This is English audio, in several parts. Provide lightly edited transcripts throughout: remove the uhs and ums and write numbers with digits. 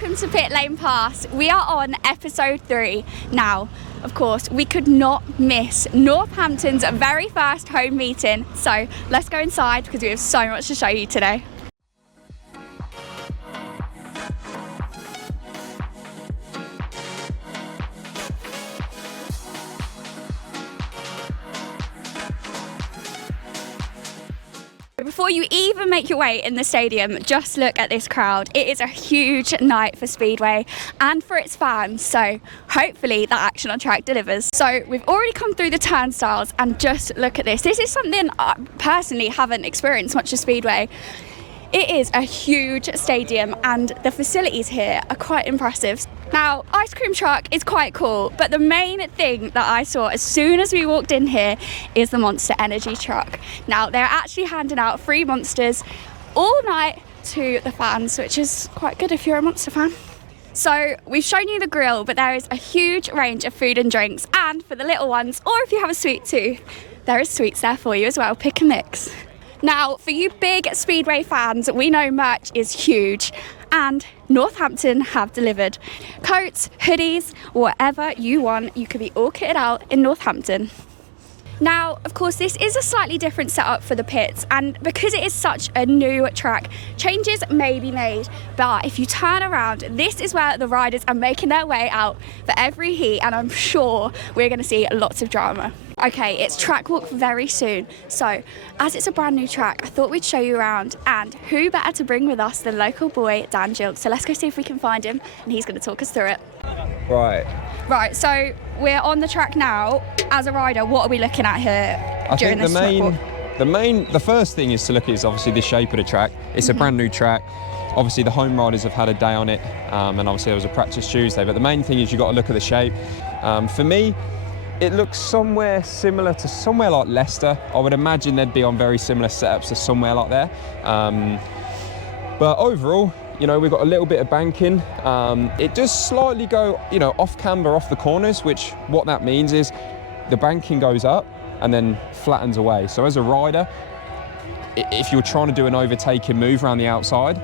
welcome to Pit Lane Pass. We are on episode 3 now. Of course, we could not miss Northampton's very first home meeting. So let's go inside because we have so much to show you today. Before you even make your way in the stadium, just look at this crowd. It is a huge night for Speedway and for its fans, so hopefully that action on track delivers. So we've already come through the turnstiles and just look at this. This is something I personally haven't experienced much of Speedway. It is a huge stadium and the facilities here are quite impressive. Now, ice cream truck is quite cool, but the main thing that I saw as soon as we walked in here is the Monster Energy truck. Now, they're actually handing out free Monsters all night to the fans, which is quite good if you're a Monster fan. So we've shown you the grill, but there is a huge range of food and drinks, and for the little ones, or if you have a sweet tooth, there is sweets there for you as well. Pick and mix. Now, for you big Speedway fans, we know merch is huge, and Northampton have delivered. Coats, hoodies, whatever you want, you could be all kitted out in Northampton. Now, of course, this is a slightly different setup for the pits, and because it is such a new track, changes may be made. But if you turn around, this is where the riders are making their way out for every heat, and I'm sure we're going to see lots of drama. Okay, it's track walk very soon, so as it's a brand new track, I thought we'd show you around, and who better to bring with us than local boy Dan Gilk. So let's go see if we can find him, and he's going to talk us through it. Right, so we're on the track now. As a rider, what are we looking at here during this track walk? The first thing is to look at is obviously the shape of the track. It's a brand new track. Obviously the home riders have had a day on it, and obviously there was a practice Tuesday, but the main thing is you've got to look at the shape. For me, it looks somewhere similar to somewhere like Leicester. I would imagine they'd be on very similar setups to somewhere like there. But overall, you know, we've got a little bit of banking. It does slightly go, you know, off camber, off the corners, which what that means is the banking goes up and then flattens away. So as a rider, if you're trying to do an overtaking move around the outside,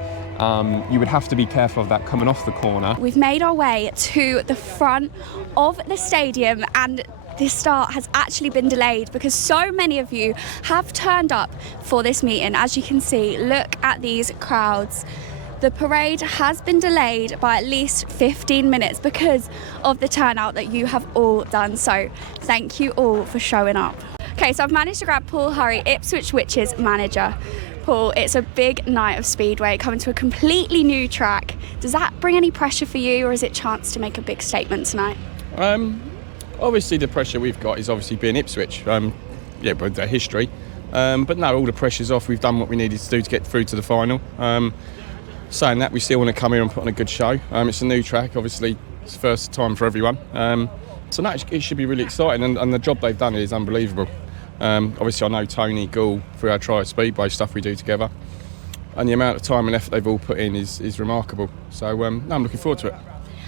you would have to be careful of that coming off the corner. We've made our way to the front of the stadium, and this start has actually been delayed because so many of you have turned up for this meeting. As you can see, look at these crowds. The parade has been delayed by at least 15 minutes because of the turnout that you have all done. So thank you all for showing up. Okay, so I've managed to grab Paul Hurry, Ipswich Witches manager. Paul, it's a big night of Speedway coming to a completely new track. Does that bring any pressure for you, or is it a chance to make a big statement tonight? Obviously the pressure we've got is obviously being Ipswich, but their history. But no, all the pressure's off. We've done what we needed to do to get through to the final. Saying that, we still want to come here and put on a good show. It's a new track, obviously it's the first time for everyone. So no, it should be really exciting, and the job they've done is unbelievable. Obviously I know Tony, Gould, through our Try Speedway stuff we do together, and the amount of time and effort they've all put in is remarkable. So no, I'm looking forward to it.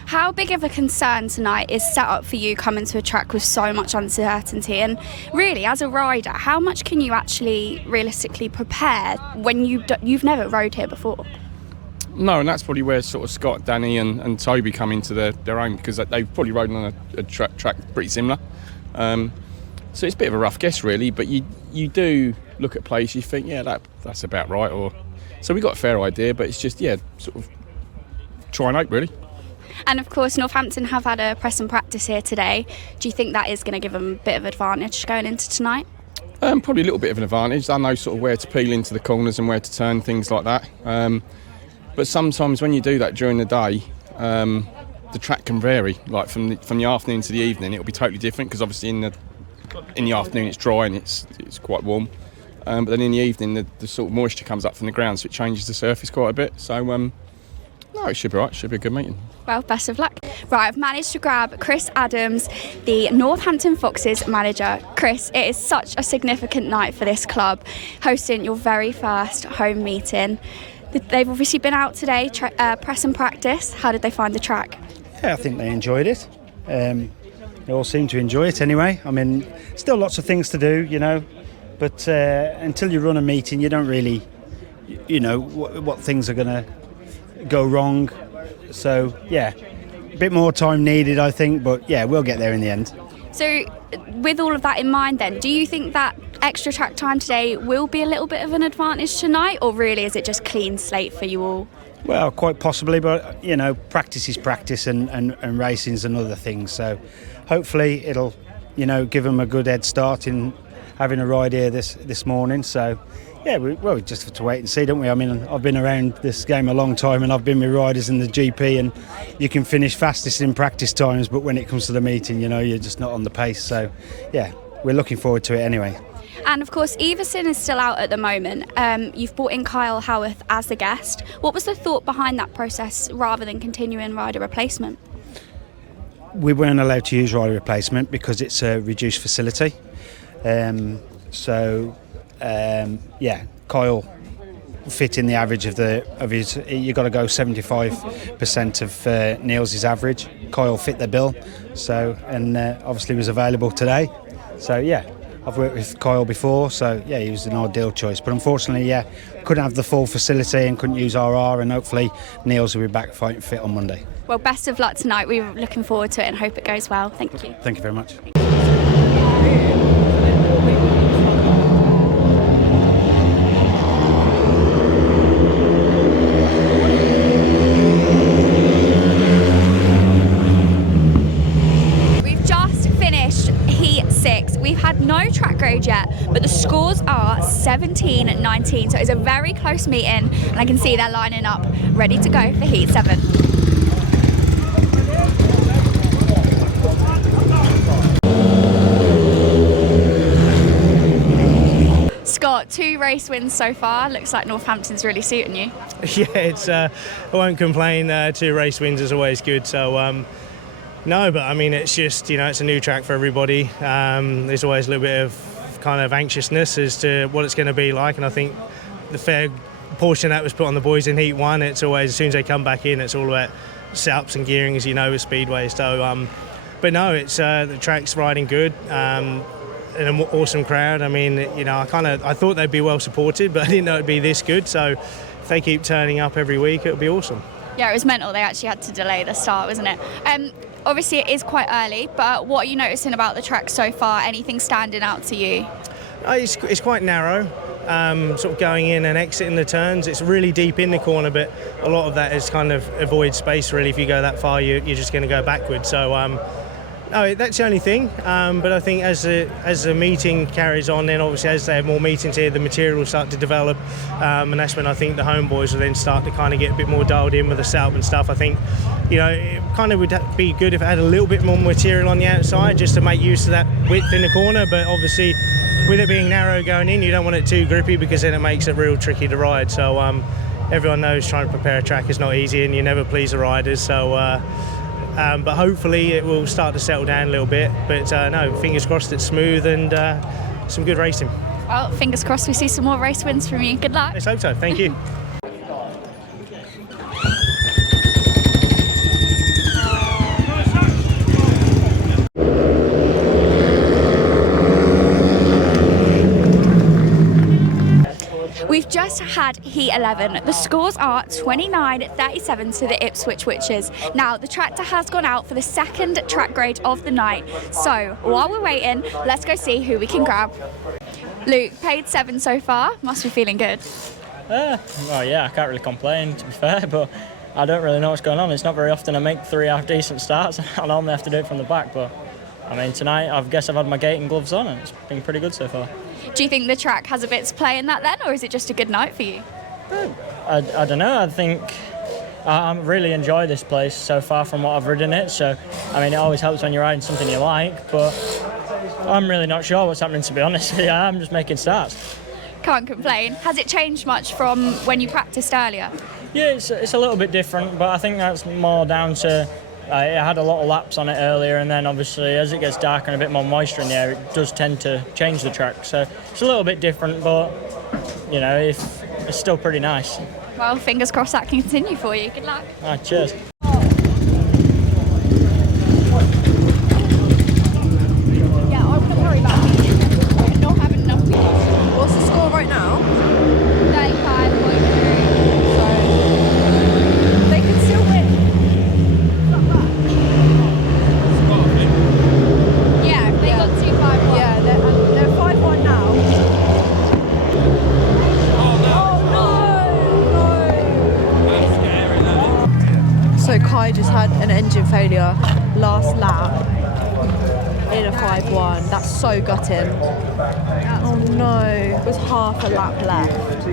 How big of a concern tonight is set up for you coming to a track with so much uncertainty? And really, as a rider, how much can you actually realistically prepare when you've never rode here before? No, and that's probably where sort of Scott, Danny and Toby come into their own, because they've probably ridden on a track pretty similar. So it's a bit of a rough guess really, but you do look at places, you think, yeah, that's about right. So we got a fair idea, but it's just, sort of try and hope really. And of course, Northampton have had a press and practice here today. Do you think that is going to give them a bit of advantage going into tonight? Probably a little bit of an advantage. They know sort of where to peel into the corners and where to turn, things like that. But sometimes when you do that during the day, the track can vary. Like from the afternoon to the evening, it'll be totally different, because obviously in the afternoon it's dry and it's quite warm. But then in the evening, the sort of moisture comes up from the ground, so it changes the surface quite a bit. So no, it should be right. It should be a good meeting. Well, best of luck. Right, I've managed to grab Chris Adams, the Northampton Foxes manager. Chris, it is such a significant night for this club, hosting your very first home meeting. They've obviously been out today, press and practice. How did they find the track? Yeah, I think they enjoyed it. They all seem to enjoy it anyway. I mean, still lots of things to do, you know, but until you run a meeting, you don't really, you know, what things are going to go wrong. So yeah, a bit more time needed, I think, but yeah, we'll get there in the end. So, with all of that in mind, then, do you think that extra track time today will be a little bit of an advantage tonight, or really is it just clean slate for you all? Well, quite possibly, but you know, practice is practice, and racing's another thing. So hopefully it'll, you know, give them a good head start in having a ride here this morning. So yeah, we just have to wait and see, don't we? I mean, I've been around this game a long time, and I've been with riders in the GP, and you can finish fastest in practice times, but when it comes to the meeting, you know, you're just not on the pace. So yeah, we're looking forward to it anyway. And of course, Everson is still out at the moment. You've brought in Kyle Howarth as the guest. What was the thought behind that process rather than continuing rider replacement? We weren't allowed to use rider replacement because it's a reduced facility. Yeah, Kyle fit in the average of his. You've got to go 75% of Neil's average. Kyle fit the bill, so and obviously was available today. So yeah, I've worked with Kyle before, so yeah, he was an ideal choice. But unfortunately, yeah, couldn't have the full facility and couldn't use RR, and hopefully Neil's will be back fighting fit on Monday. Well, best of luck tonight. We're looking forward to it and hope it goes well. Thank you. Thank you very much. We've just finished Heat 6. We've had no track grade yet, but the scores are 17-19, so it's a very close meeting, and I can see they're lining up ready to go for Heat 7. Scott, 2 race wins so far. Looks like Northampton's really suiting you. Yeah, I won't complain. 2 race wins is always good. So, no, but I mean, it's just, it's a new track for everybody. There's always a little bit of kind of anxiousness as to what it's going to be like. And I think the fair portion that was put on the boys in Heat 1, it's always, as soon as they come back in, it's all about setups and gearing, as you know, with Speedway. So, but no, it's the track's riding good. An awesome crowd. I mean, I thought they'd be well supported, but I didn't know it'd be this good. So if they keep turning up every week, it'll be awesome. Yeah, it was mental. They actually had to delay the start, wasn't it? Obviously, it is quite early, but what are you noticing about the track so far? Anything standing out to you? It's quite narrow, sort of going in and exiting the turns. It's really deep in the corner, but a lot of that is kind of avoid space, really. If you go that far, you're just going to go backwards. So, no, that's the only thing. But I think as the meeting carries on, then obviously as they have more meetings here, the material will start to develop, and that's when I think the homeboys will then start to kind of get a bit more dialed in with the setup and stuff. I think, it kind of would be good if it had a little bit more material on the outside just to make use of that width in the corner. But obviously, with it being narrow going in, you don't want it too grippy because then it makes it real tricky to ride. So everyone knows trying to prepare a track is not easy, and you never please the riders. So. But hopefully it will start to settle down a little bit. But no, fingers crossed it's smooth and some good racing. Well, fingers crossed we see some more race wins from you. Good luck. Let's hope so. Thank you. We've just had Heat 11. The scores are 29-37 to the Ipswich Witches. Now, the tractor has gone out for the second track grade of the night. So, while we're waiting, let's go see who we can grab. Luke, paid 7 so far. Must be feeling good. Well, yeah, I can't really complain, to be fair, but I don't really know what's going on. It's not very often I make 3 half-decent starts. I normally have to do it from the back, but I mean, tonight I guess I've had my gating gloves on and it's been pretty good so far. Do you think the track has a bit to play in that then, or is it just a good night for you? I don't know. I think I really enjoy this place so far from what I've ridden it. So, I mean, it always helps when you're riding something you like, but I'm really not sure what's happening, to be honest. Yeah, I'm just making starts. Can't complain. Has it changed much from when you practiced earlier? Yeah, it's a little bit different, but I think that's more down to it had a lot of laps on it earlier, and then obviously as it gets darker and a bit more moisture in the air, it does tend to change the track. So it's a little bit different, but it's still pretty nice. Well, fingers crossed that can continue for you. Good luck. All right, cheers. Yeah, I wouldn't worry about me not having enough people. What's the score right now? 35.3. So they could still win. guy just had an engine failure last lap in a 5-1. That's so gutting. Oh no, there's half a lap left.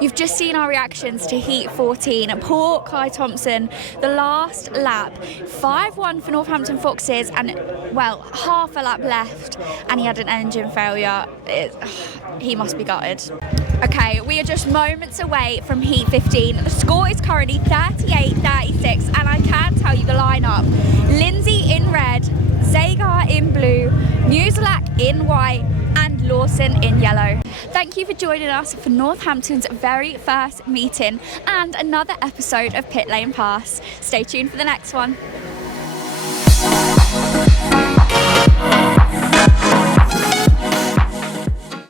You've just seen our reactions to Heat 14. Poor Kai Thompson, the last lap, 5-1 for Northampton Foxes, and well, half a lap left, and he had an engine failure. He must be gutted. Okay, we are just moments away from Heat 15. The score is currently 38-36, and I can tell you the lineup. Lindsay in red, Zagar in blue, Muselak in white, and Lawson in yellow. Thank you for joining us for Northampton's very first meeting and another episode of Pit Lane Pass. Stay tuned for the next one.